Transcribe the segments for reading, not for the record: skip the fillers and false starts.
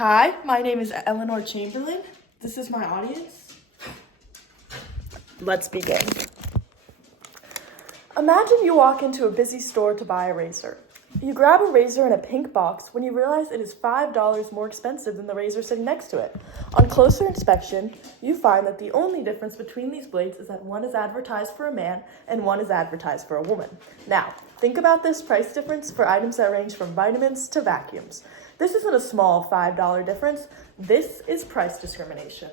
Hi, my name is Eleanor Chamberlain. This is my audience. Let's begin. Imagine you walk into a busy store to buy a razor. You grab a razor in a pink box when you realize it is $5 more expensive than the razor sitting next to it. On closer inspection, you find that the only difference between these blades is that one is advertised for a man and one is advertised for a woman. Now, think about this price difference for items that range from vitamins to vacuums. This isn't a small $5 difference. This is price discrimination.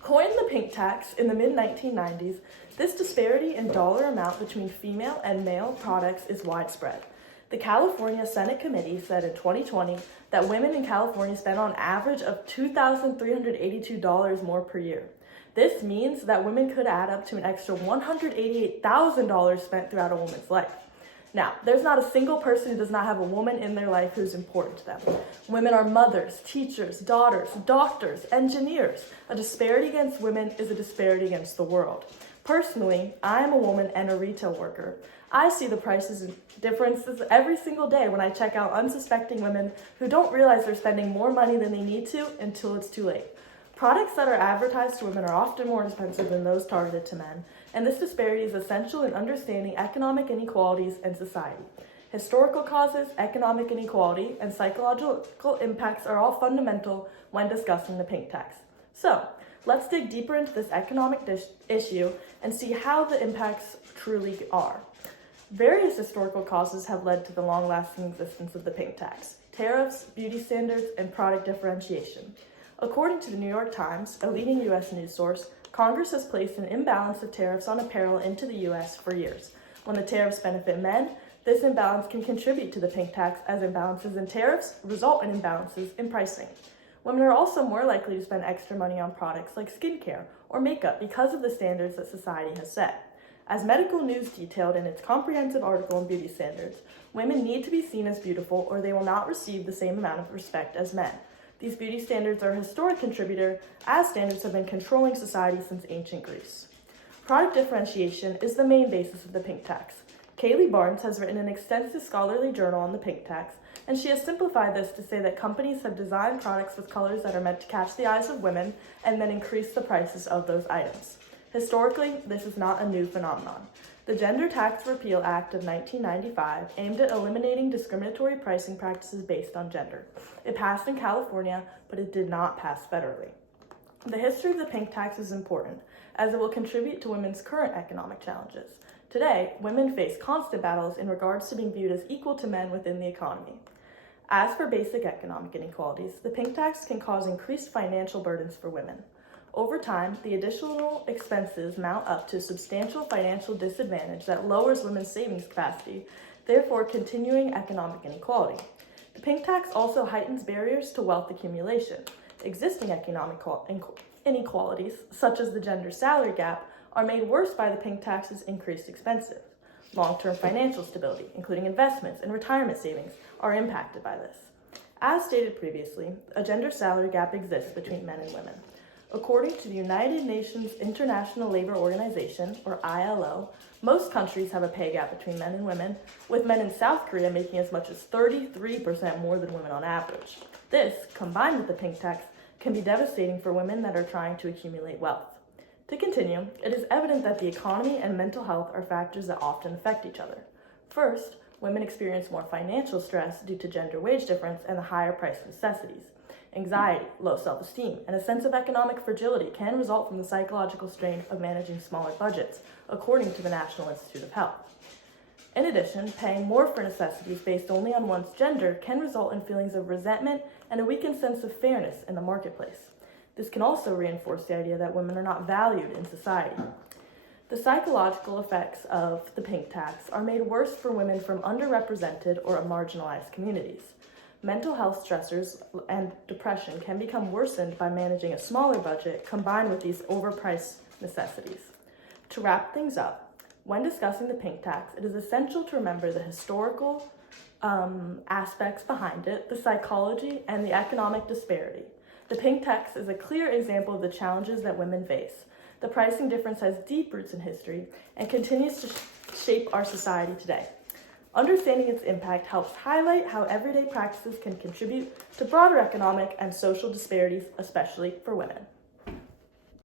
Coined the pink tax in the mid-1990s, this disparity in dollar amount between female and male products is widespread. The California Senate Committee said in 2020 that women in California spend on average of $2,382 more per year. This means that women could add up to an extra $188,000 spent throughout a woman's life. Now, there's not a single person who does not have a woman in their life who's important to them. Women are mothers, teachers, daughters, doctors, engineers. A disparity against women is a disparity against the world. Personally, I am a woman and a retail worker. I see the prices and differences every single day when I check out unsuspecting women who don't realize they're spending more money than they need to until it's too late. Products that are advertised to women are often more expensive than those targeted to men, and this disparity is essential in understanding economic inequalities in society. Historical causes, economic inequality, and psychological impacts are all fundamental when discussing the pink tax. So, let's dig deeper into this economic issue and see how the impacts truly are. Various historical causes have led to the long-lasting existence of the pink tax: tariffs, beauty standards, and product differentiation. According to the New York Times, a leading U.S. news source, Congress has placed an imbalance of tariffs on apparel into the U.S. for years. When the tariffs benefit men, this imbalance can contribute to the pink tax, as imbalances in tariffs result in imbalances in pricing. Women are also more likely to spend extra money on products like skincare or makeup because of the standards that society has set. As Medical News detailed in its comprehensive article on beauty standards, women need to be seen as beautiful or they will not receive the same amount of respect as men. These beauty standards are a historic contributor, as standards have been controlling society since ancient Greece. Product differentiation is the main basis of the pink tax. Kaylee Barnes has written an extensive scholarly journal on the pink tax, and she has simplified this to say that companies have designed products with colors that are meant to catch the eyes of women and then increase the prices of those items. Historically, this is not a new phenomenon. The Gender Tax Repeal Act of 1995 aimed at eliminating discriminatory pricing practices based on gender. It passed in California, but it did not pass federally. The history of the pink tax is important, as it will contribute to women's current economic challenges. Today, women face constant battles in regards to being viewed as equal to men within the economy. As for basic economic inequalities, the pink tax can cause increased financial burdens for women. Over time, the additional expenses mount up to substantial financial disadvantage that lowers women's savings capacity, therefore continuing economic inequality. The pink tax also heightens barriers to wealth accumulation. Existing economic inequalities, such as the gender salary gap, are made worse by the pink tax's increased expenses. Long-term financial stability, including investments and retirement savings, are impacted by this. As stated previously, a gender salary gap exists between men and women. According to the United Nations International Labor Organization, or ILO, most countries have a pay gap between men and women, with men in South Korea making as much as 33% more than women on average. This, combined with the pink tax, can be devastating for women that are trying to accumulate wealth. To continue, it is evident that the economy and mental health are factors that often affect each other. First, women experience more financial stress due to gender wage difference and the higher price of necessities. Anxiety, low self-esteem, and a sense of economic fragility can result from the psychological strain of managing smaller budgets, according to the National Institute of Health. In addition, paying more for necessities based only on one's gender can result in feelings of resentment and a weakened sense of fairness in the marketplace. This can also reinforce the idea that women are not valued in society. The psychological effects of the pink tax are made worse for women from underrepresented or marginalized communities. Mental health stressors and depression can become worsened by managing a smaller budget combined with these overpriced necessities. To wrap things up, when discussing the pink tax, it is essential to remember the historical aspects behind it, the psychology, and the economic disparity. The pink tax is a clear example of the challenges that women face. The pricing difference has deep roots in history and continues to shape our society today. Understanding its impact helps highlight how everyday practices can contribute to broader economic and social disparities, especially for women.